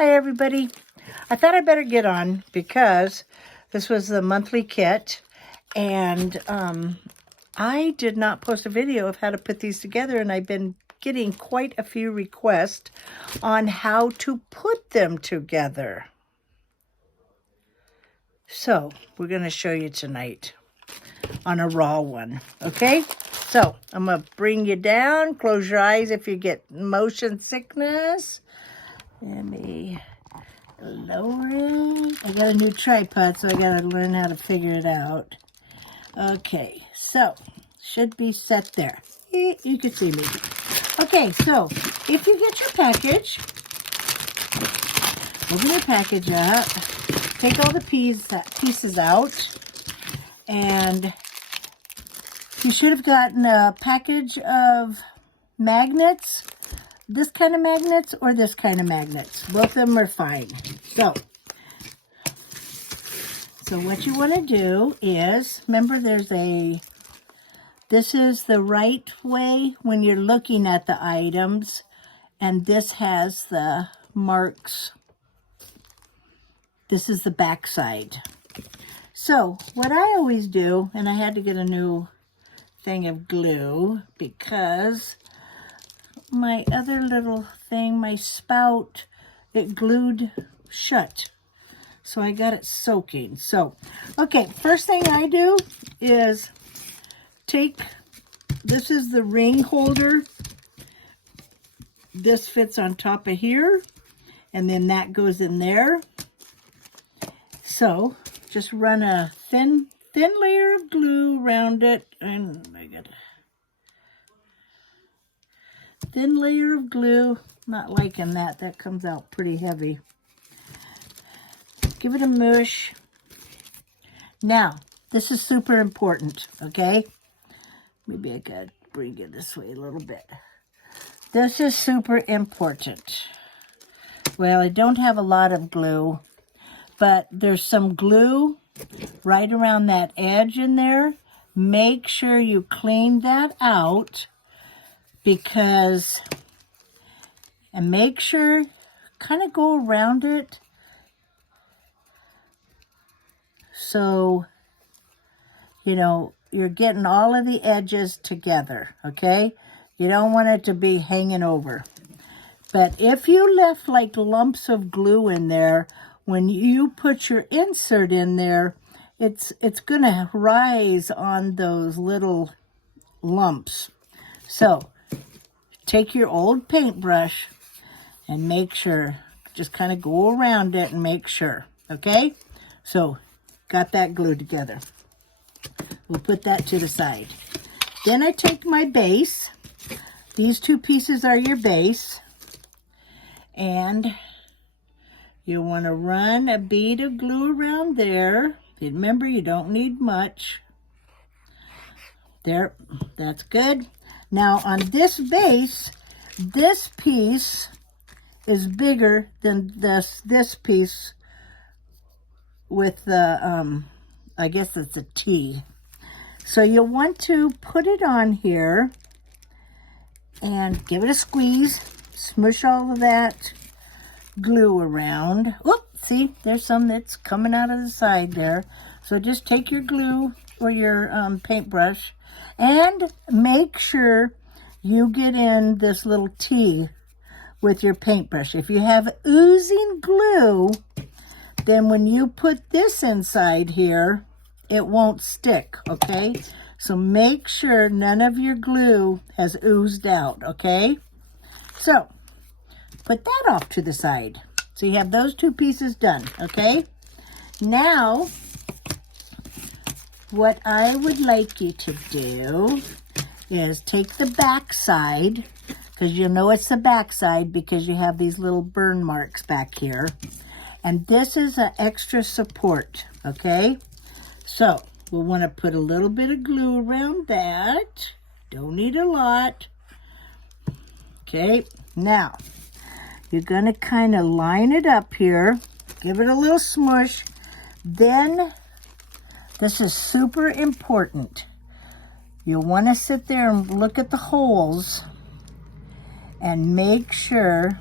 Hi everybody. I thought I better get on because this was the monthly kit and I did not post a video of how to put these together, and I've been getting quite a few requests on how to put them together. So we're going to show you tonight on a raw one. Okay, so I'm going to bring you down. Close your eyes if you get motion sickness. Let me lower it. I got a new tripod, so I got to learn how to figure it out. Okay, so should be set there. You can see me. Okay, so if you get your package, open your package up, take all the pieces out, and you should have gotten a package of magnets. This kind of magnets or this kind of magnets. Both of them are fine. So what you want to do is, remember this is the right way when you're looking at the items, and this has the marks. This is the back side. So what I always do, and I had to get a new thing of glue because my other little thing, my spout, it glued shut. So I got it soaking. So, okay, first thing I do is this is the ring holder. This fits on top of here, and then that goes in there. So just run a thin layer of glue around it, and I got a thin layer of glue. Not liking that. That comes out pretty heavy. Give it a mush. Now, this is super important, okay? Maybe I could bring it this way a little bit. This is super important. Well, I don't have a lot of glue, but there's some glue right around that edge in there. Make sure you clean that out and make sure, kind of go around it so, you know, you're getting all of the edges together, okay? You don't want it to be hanging over. But if you left like lumps of glue in there, when you put your insert in there, it's going to rise on those little lumps. So take your old paintbrush and make sure, just kind of go around it and make sure, okay? So got that glued together. We'll put that to the side. Then I take my base. These two pieces are your base. And you want to run a bead of glue around there. Remember, you don't need much. There, that's good. Now on this base, this piece is bigger than this piece with the, I guess it's a T. So you'll want to put it on here and give it a squeeze. Smush all of that glue around. Oop, see, there's some that's coming out of the side there. So just take your glue or your paintbrush and make sure you get in this little T with your paintbrush. If you have oozing glue, then when you put this inside here, it won't stick, okay? So make sure none of your glue has oozed out, okay? So put that off to the side. So you have those two pieces done, okay? Now, what I would like you to do is take the back side, because you know it's the back side because you have these little burn marks back here. And this is an extra support, okay? So we'll want to put a little bit of glue around that. Don't need a lot. Okay, now you're going to kind of line it up here. Give it a little smush. Then, this is super important. You'll want to sit there and look at the holes and make sure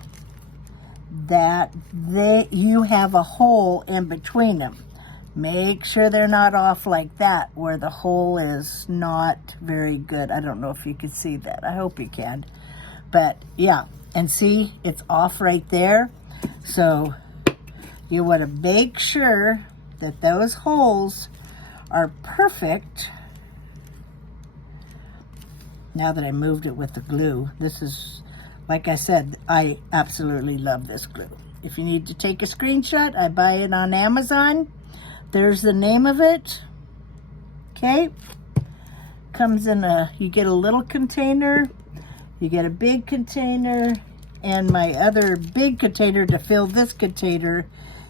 that you have a hole in between them. Make sure they're not off like that, where the hole is not very good. I don't know if you can see that. I hope you can. But yeah, and see, it's off right there. So you want to make sure that those holes are perfect. Now that I moved it with the glue, this is, like I said, I absolutely love this glue. If you need to take a screenshot, I buy it on Amazon. There's the name of it. Okay. Comes in you get a little container, you get a big container, and my other big container to fill this container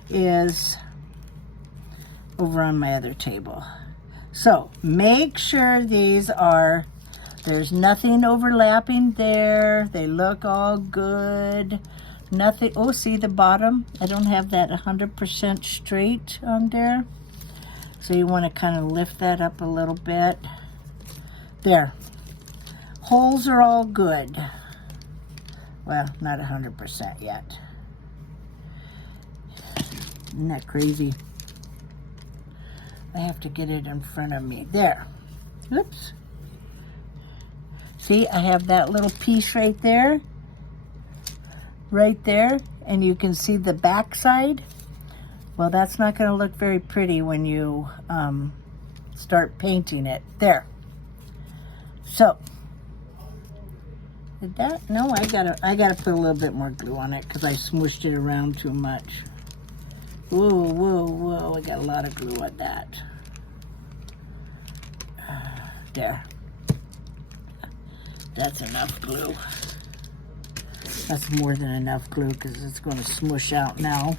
is over on my other table. So make sure there's nothing overlapping there. They look all good. Nothing. Oh, see the bottom? I don't have that 100% straight on there. So you want to kind of lift that up a little bit. There. Holes are all good. Well, not 100% yet. Isn't that crazy? I have to get it in front of me. There. Oops. See, I have that little piece right there. Right there, and you can see the back side. Well, that's not going to look very pretty when you start painting it. There. So, did that? No, I gotta put a little bit more glue on it because I smooshed it around too much. Whoa, whoa, whoa! I got a lot of glue on that. There. That's enough glue. That's more than enough glue because it's going to smush out now.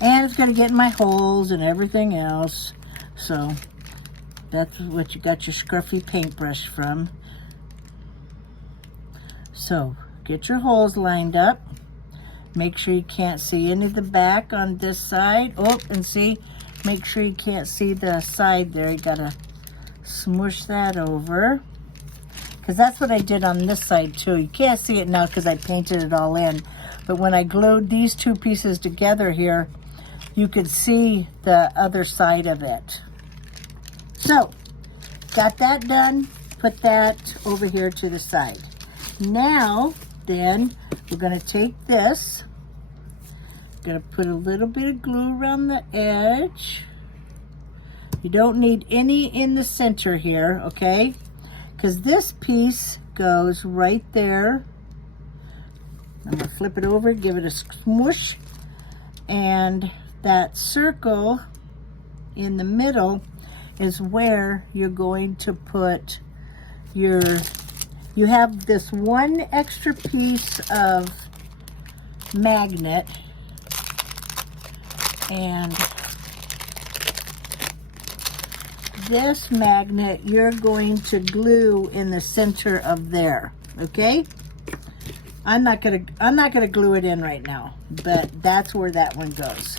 And it's going to get in my holes and everything else. So that's what you got your scruffy paintbrush from. So get your holes lined up. Make sure you can't see any of the back on this side. Oh, and see, make sure you can't see the side there. You got to smush that over. Because that's what I did on this side too. You can't see it now because I painted it all in. But when I glued these two pieces together here, you could see the other side of it. So, got that done. Put that over here to the side. Now, then, we're going to take this. Going to put a little bit of glue around the edge. You don't need any in the center here, okay? Because this piece goes right there. I'm going to flip it over, give it a smoosh, and that circle in the middle is where you're going to put you have this one extra piece of magnet, and this magnet you're going to glue in the center of there, okay? I'm not gonna glue it in right now, but that's where that one goes.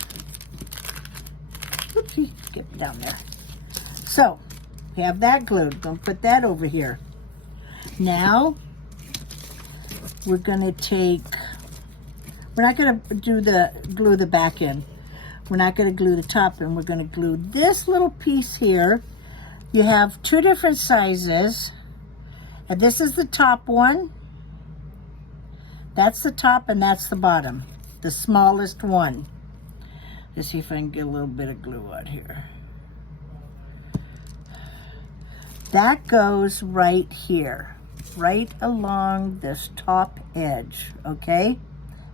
Oopsie, get down there. So, we have that glued. Gonna put that over here. Now, we're gonna take, we're not gonna glue the back end. We're not gonna glue the top end. We're gonna glue this little piece here. You have two different sizes, and this is the top one. That's the top and that's the bottom, the smallest one. Let's see if I can get a little bit of glue out here. That goes right here, right along this top edge, okay?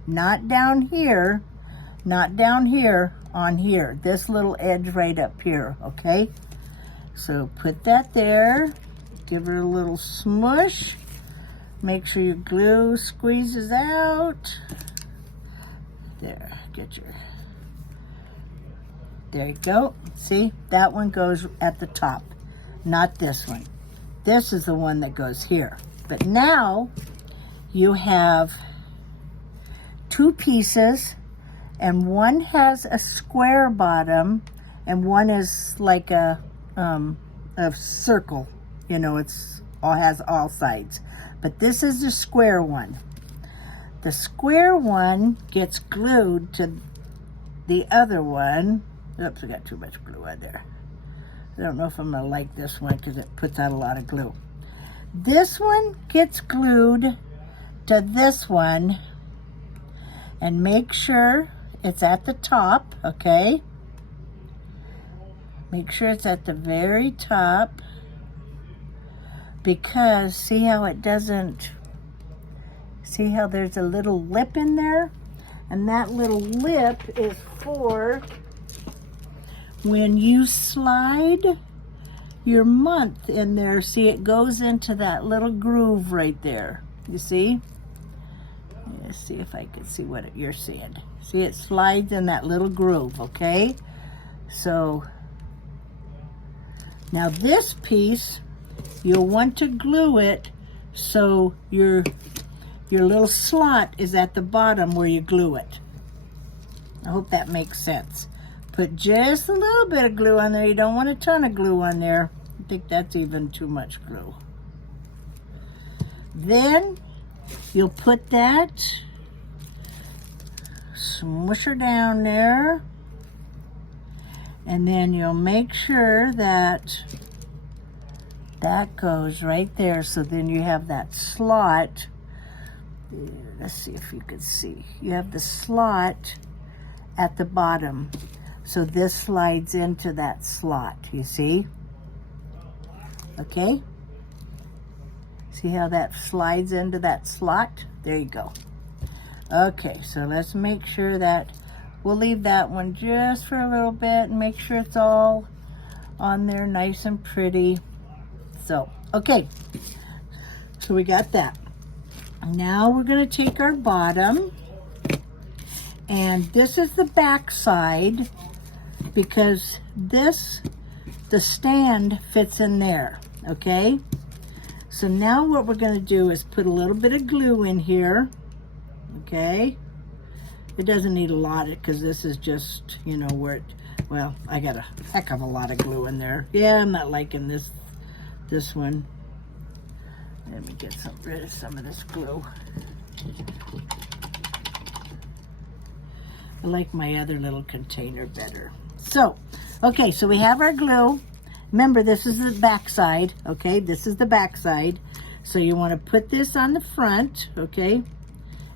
Not down here, not down here, on here. This little edge right up here, okay? So put that there, give her a little smush. Make sure your glue squeezes out. There, there you go. See, that one goes at the top, not this one. This is the one that goes here. But now you have two pieces, and one has a square bottom and one is like a circle. You know, has all sides. But this is the square one. the square one gets glued to the other one. Oops, I got too much glue on there. I don't know if I'm gonna like this one because it puts out a lot of glue. This one gets glued to this one, and make sure it's at the top, okay? Make sure it's at the very top, because see how it doesn't, see how there's a little lip in there? And that little lip is for when you slide your month in there. See, it goes into that little groove right there. You see? Let's see if I can see what you're seeing. See, it slides in that little groove, okay? So, now this piece, you'll want to glue it so your little slot is at the bottom where you glue it. I hope that makes sense. Put just a little bit of glue on there. You don't want a ton of glue on there. I think that's even too much glue. Then you'll put that, smush her down there, and then you'll make sure that that goes right there. So then you have that slot. Let's see if you can see. You have the slot at the bottom. So this slides into that slot, you see? Okay? See how that slides into that slot? There you go. Okay, so let's make sure that we'll leave that one just for a little bit and make sure it's all on there nice and pretty. So, okay. So we got that. Now we're going to take our bottom, and this is the back side, because this, the stand fits in there, okay? So now what we're going to do is put a little bit of glue in here, okay? It doesn't need a lot because this is just, you know, where it, well, I got a heck of a lot of glue in there. Yeah, I'm not liking this one. Let me get rid of some of this glue. I like my other little container better. So, okay, so we have our glue. Remember, this is the back side, okay? This is the back side. So you want to put this on the front, okay?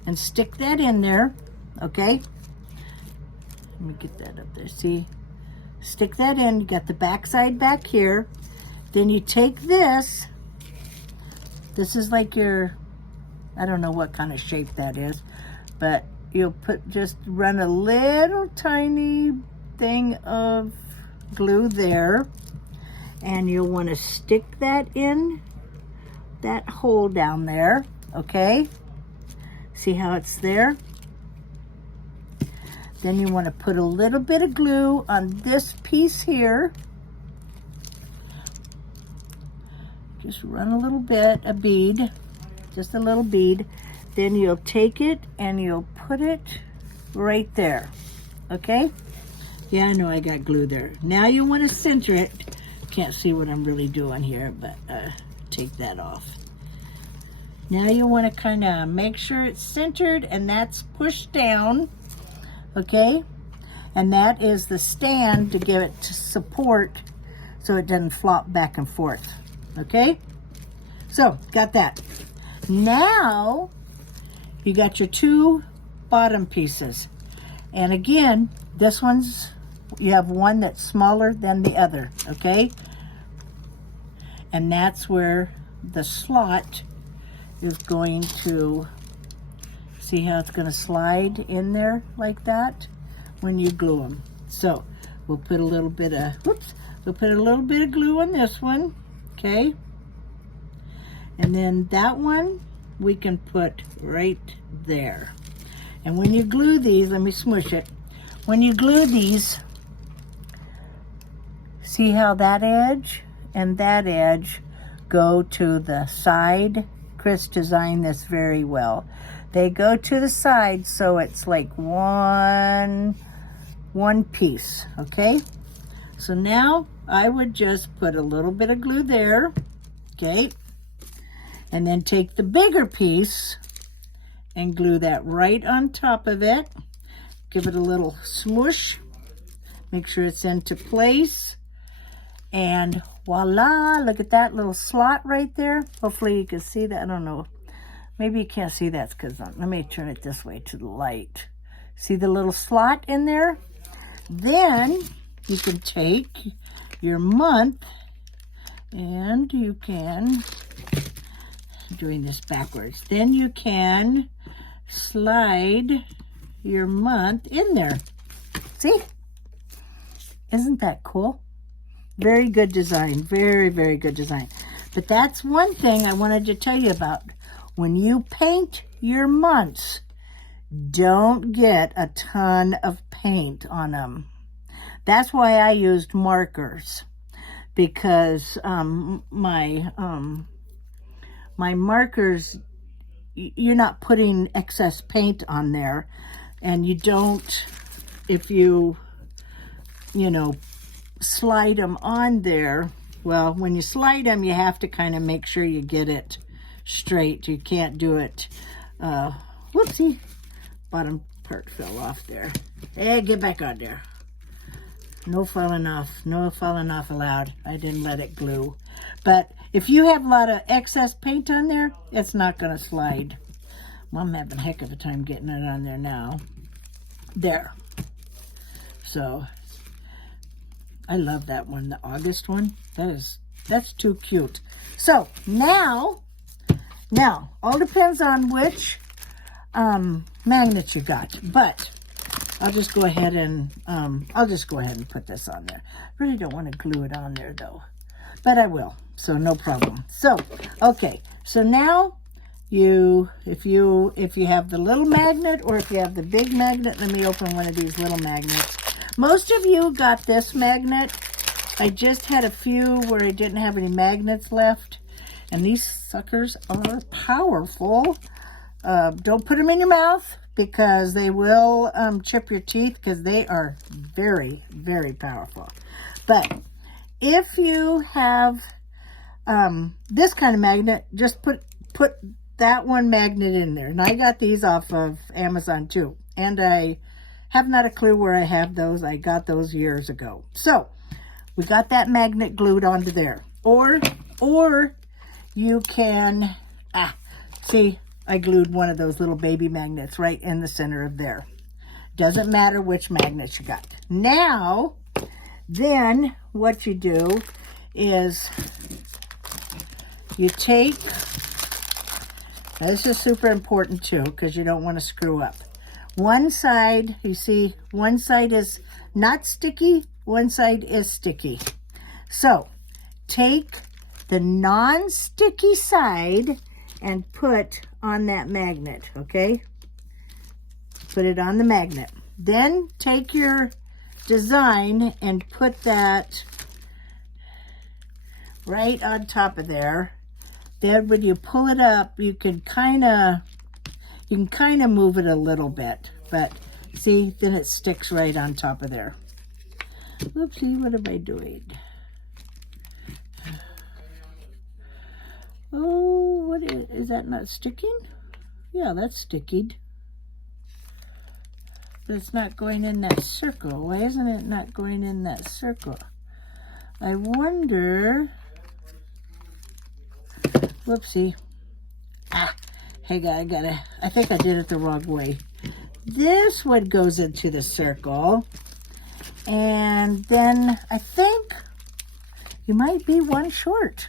And stick that in there, okay? Let me get that up there, see? Stick that in, you got the back side back here. Then you take this. This is like your, I don't know what kind of shape that is, but you'll just run a little tiny thing of glue there, and you'll want to stick that in that hole down there, okay? See how it's there? Then you want to put a little bit of glue on this piece here. Just run a little bit, a bead, just a little bead. Then you'll take it and you'll put it right there, okay? Yeah, I know I got glue there. Now you want to center it. Can't see what I'm really doing here, but take that off. Now you want to kind of make sure it's centered and that's pushed down, okay? And that is the stand to give it to support so it doesn't flop back and forth. Okay, so got that. Now you got your two bottom pieces, and again, this one's, you have one that's smaller than the other, okay? And that's where the slot is going to, see how it's going to slide in there like that when you glue them. So we'll put a little bit of, we'll put a little bit of glue on this one. Okay, and then that one we can put right there. And when you glue these, let me smush it. When you glue these, see how that edge and that edge go to the side? Chris designed this very well. They go to the side, so it's like one piece, okay? So now I would just put a little bit of glue there, okay? And then take the bigger piece and glue that right on top of it. Give it a little smoosh. Make sure it's into place. And voila, look at that little slot right there. Hopefully you can see that. I don't know. Maybe you can't see that because let me turn it this way to the light. See the little slot in there? Then you can take your month and you can, doing this backwards, then you can slide your month in there. See? Isn't that cool? Very good design. Very, very good design. But that's one thing I wanted to tell you about. When you paint your months, don't get a ton of paint on them. That's why I used markers. Because my markers, you're not putting excess paint on there. And you don't, if you know, slide them on there, well, when you slide them, you have to kind of make sure you get it straight. You can't do it, whoopsie, bottom part fell off there. Hey, get back on there. No falling off, no falling off allowed. I didn't let it glue. But if you have a lot of excess paint on there, it's not going to slide. Well, I'm having a heck of a time getting it on there now. There. So, I love that one, the August one. That's too cute. So now, all depends on which magnet you got. But I'll just go ahead and put this on there. I really don't want to glue it on there though, but I will. So no problem. So okay. So now if you have the little magnet or if you have the big magnet, let me open one of these little magnets. Most of you got this magnet. I just had a few where I didn't have any magnets left. And these suckers are powerful. Don't put them in your mouth because they will chip your teeth because they are very, very powerful. But if you have this kind of magnet, just put that one magnet in there. And I got these off of Amazon too. And I have not a clue where I have those. I got those years ago. So we got that magnet glued onto there. Or you can, see, I glued one of those little baby magnets right in the center of there. Doesn't matter which magnets you got. Now, then what you do is you take, this is super important too because you don't want to screw up. One side, you see, one side is not sticky, one side is sticky. So, take the non-sticky side and put on that magnet, okay? Put it on the magnet. Then take your design and put that right on top of there. Then when you pull it up, you can kind of move it a little bit, but see, then it sticks right on top of there. Oopsie, what am I doing? Oh, what is that not sticking? Yeah, that's sticking. But it's not going in that circle. Why isn't it not going in that circle? I wonder. Whoopsie. Hey, I think I did it the wrong way. This one goes into the circle. And then I think you might be one short.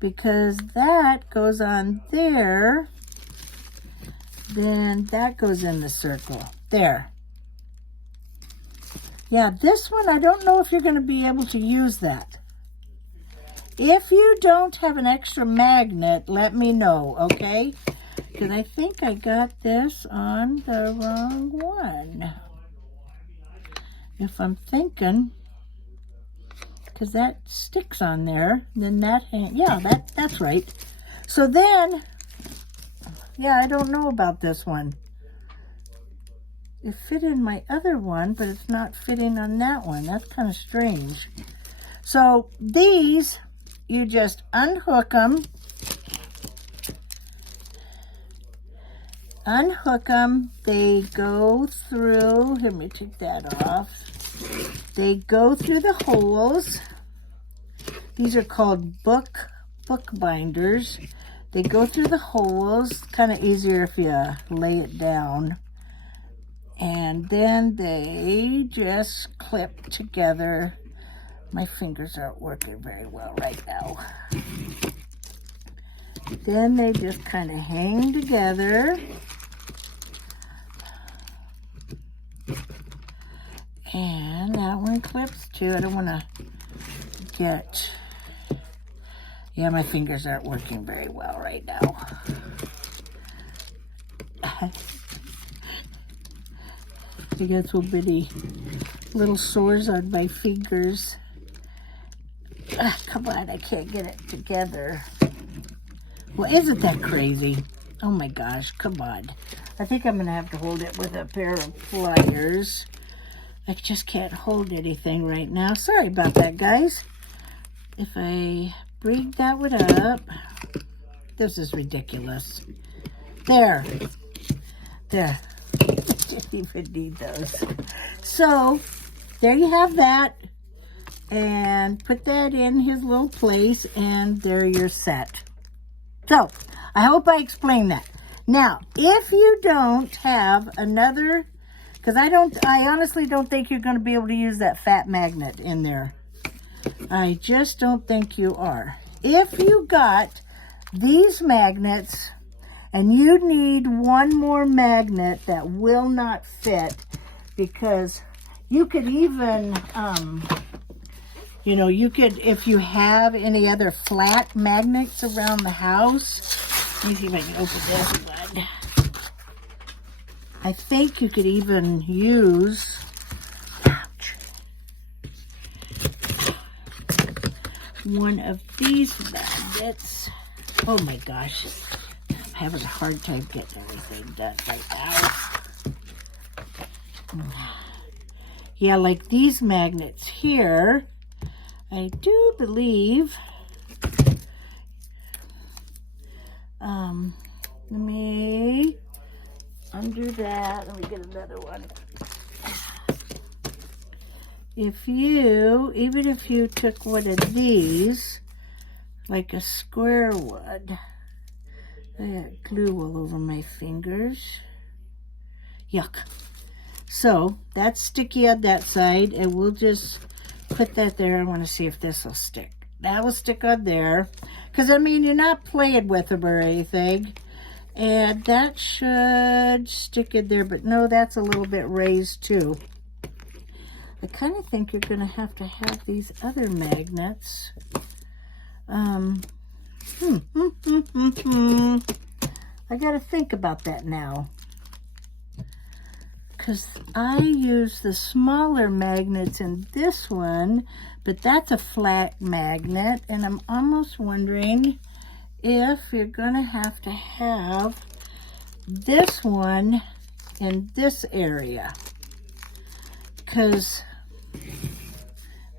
Because that goes on there. Then that goes in the circle. There. Yeah, this one, I don't know if you're going to be able to use that. If you don't have an extra magnet, let me know, okay? Because I think I got this on the wrong one. If I'm thinking, because that sticks on there, then that hand, yeah, that's right. So then, yeah, I don't know about this one. It fit in my other one, but it's not fitting on that one. That's kind of strange. So these, you just unhook them. unhook them. They go through, let me take that off. They go through the holes. These are called book binders. They go through the holes, kind of easier if you lay it down. And then they just clip together. My fingers aren't working very well right now. Then they just kind of hang together. And that one clips too. I don't want to get... Yeah, my fingers aren't working very well right now. I got so many little sores on my fingers. Come on, I can't get it together. Well, isn't that crazy? Oh my gosh, come on. I think I'm going to have to hold it with a pair of pliers. I just can't hold anything right now. Sorry about that, guys. If I bring that one up. This is ridiculous. There. There. Didn't even need those. So, there you have that. And put that in his little place, and there you're set. So, I hope I explained that. Now, if you don't have another, because I honestly don't think you're going to be able to use that fat magnet in there. I just don't think you are. If you got these magnets, and you need one more magnet that will not fit, because you could even, you know, you could, if you have any other flat magnets around the house, let me see if I can open this one. I think you could even use, ouch, one of these magnets. Oh my gosh, I'm having a hard time getting everything done right now. Yeah, like these magnets here, I do believe, let me undo that. Let me get another one. Even if you took one of these, like a square one, I got glue all over my fingers. Yuck. So, that's sticky on that side, and we'll just put that there. I want to see if this will stick. That will stick on there. Because, I mean, you're not playing with them or anything. And that should stick in there. But no, that's a little bit raised too. I kind of think you're going to have these other magnets. I got to think about that now. Because I use the smaller magnets in this one, but that's a flat magnet, and I'm almost wondering if you're going to have this one in this area, because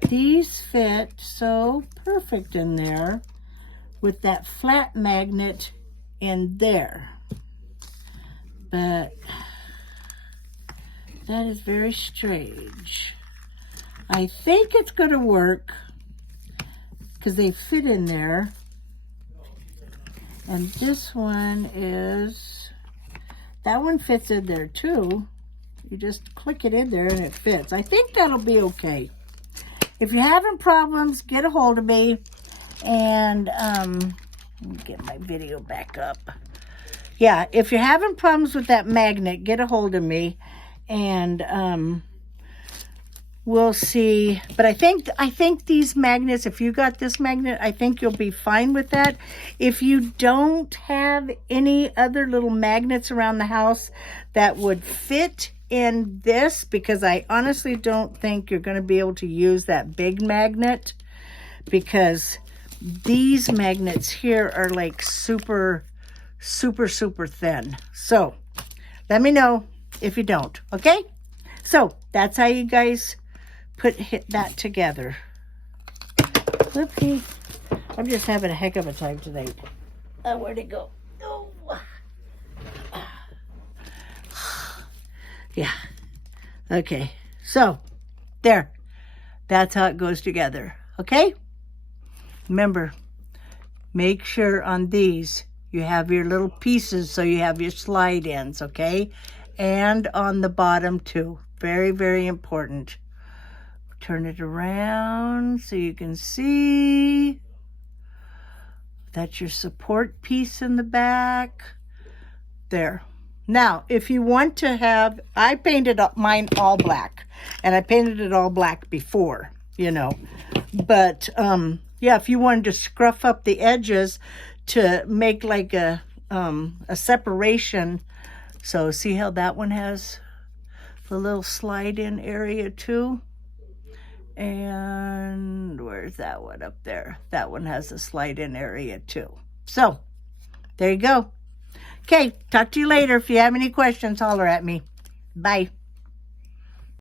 these fit so perfect in there with that flat magnet in there. But that is very strange. I think it's going to work because they fit in there. And this one that one fits in there too. You just click it in there and it fits. I think that'll be okay. If you're having problems, get a hold of me. And let me get my video back up. Yeah, if you're having problems with that magnet, get a hold of me. And we'll see. But I think these magnets, if you got this magnet, I think you'll be fine with that. If you don't have any other little magnets around the house that would fit in this, because I honestly don't think you're going to be able to use that big magnet, because these magnets here are like super, super, super thin. So let me know if you don't, okay? So that's how you guys hit that together. Whoopsie. I'm just having a heck of a time tonight. Where'd it go? Oh. Yeah. Okay. So, there. That's how it goes together. Okay? Remember, make sure on these you have your little pieces so you have your slide ends, okay? And on the bottom too. Very, very important. Turn it around so you can see. That's your support piece in the back. There. Now, if you want to have, I painted up mine all black, and I painted it all black before, you know. But, yeah, if you wanted to scruff up the edges to make like a separation. So see how that one has the little slide-in area too? And where's that one up there? That one has a slide-in area too. So, there you go. Okay, talk to you later. If you have any questions, holler at me. Bye.